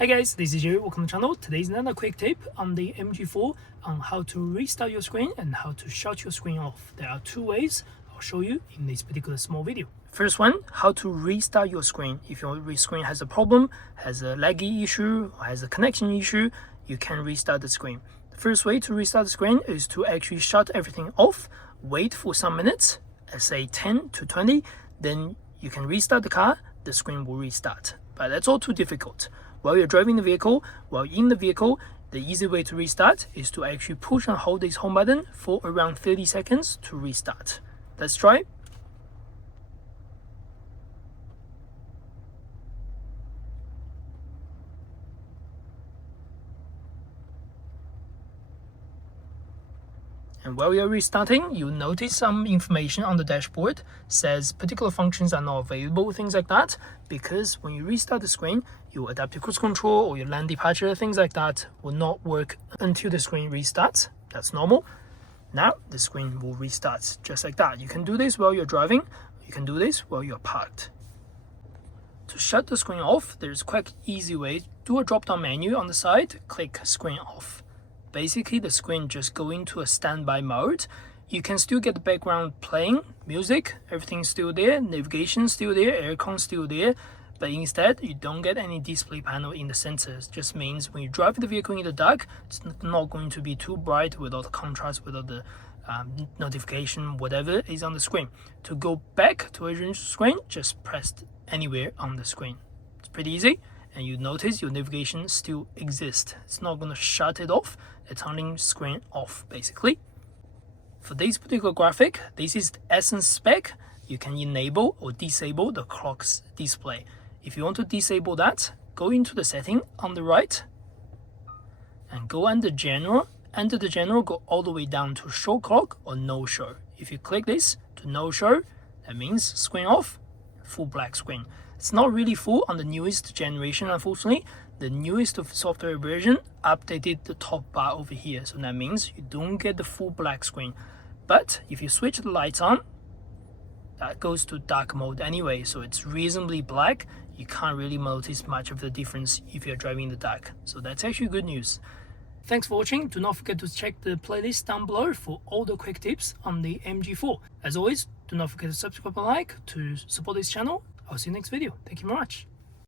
Hey guys, this is Jerry, welcome to the channel. Today's another quick tip on the MG4 on how to restart your screen and how to shut your screen off. There are two ways I'll show you in this particular small video. First one, how to restart your screen. If your screen has a problem, has a laggy issue, or has a connection issue, you can restart the screen. The first way to restart the screen is to actually shut everything off, wait for some minutes, let's say 10 to 20, then you can restart the car, the screen will restart. But that's all too difficult. While you're driving the vehicle, while in the vehicle, the easy way to restart is to actually push and hold this home button for around 30 seconds to restart. Let's try. And while you're restarting, you'll notice some information on the dashboard says particular functions are not available, things like that, because when you restart the screen, your adaptive cruise control or your lane departure, things like that will not work until the screen restarts. That's normal. Now the screen will restart just like that. You can do this while you're driving, you can do this while you're parked. To shut the screen off, there's a quite easy way. Do a drop-down menu on the side, click screen off. Basically, the screen just go into a standby mode. You can still get the background playing, music, everything's still there, navigation still there, aircon still there, but instead you don't get any display panel in the center. It just means when you drive the vehicle in the dark, it's not going to be too bright without the contrast, without the notification, whatever is on the screen. To go back to original screen, just press anywhere on the screen. It's pretty easy. And you notice your navigation still exists. It's not going to shut it off, it's turning screen off basically. For this particular graphic, this is the Essence spec. You can enable or disable the clock's display. If you want to disable that, go into the setting on the right and go under general. Under the general, go all the way down to show clock or no show. If you click this to no show, that means screen off, full black screen. It's not really full on the newest generation, unfortunately. The newest software version updated the top bar over here, so that means you don't get the full black screen. But if you switch the lights on, that goes to dark mode anyway, so it's reasonably black. You can't really notice much of the difference if you're driving in the dark. So that's actually good news. Thanks for watching. Do not forget to check the playlist down below for all the quick tips on the MG4. As always, do not forget to subscribe and like to support this channel. I'll see you next video. Thank you very much.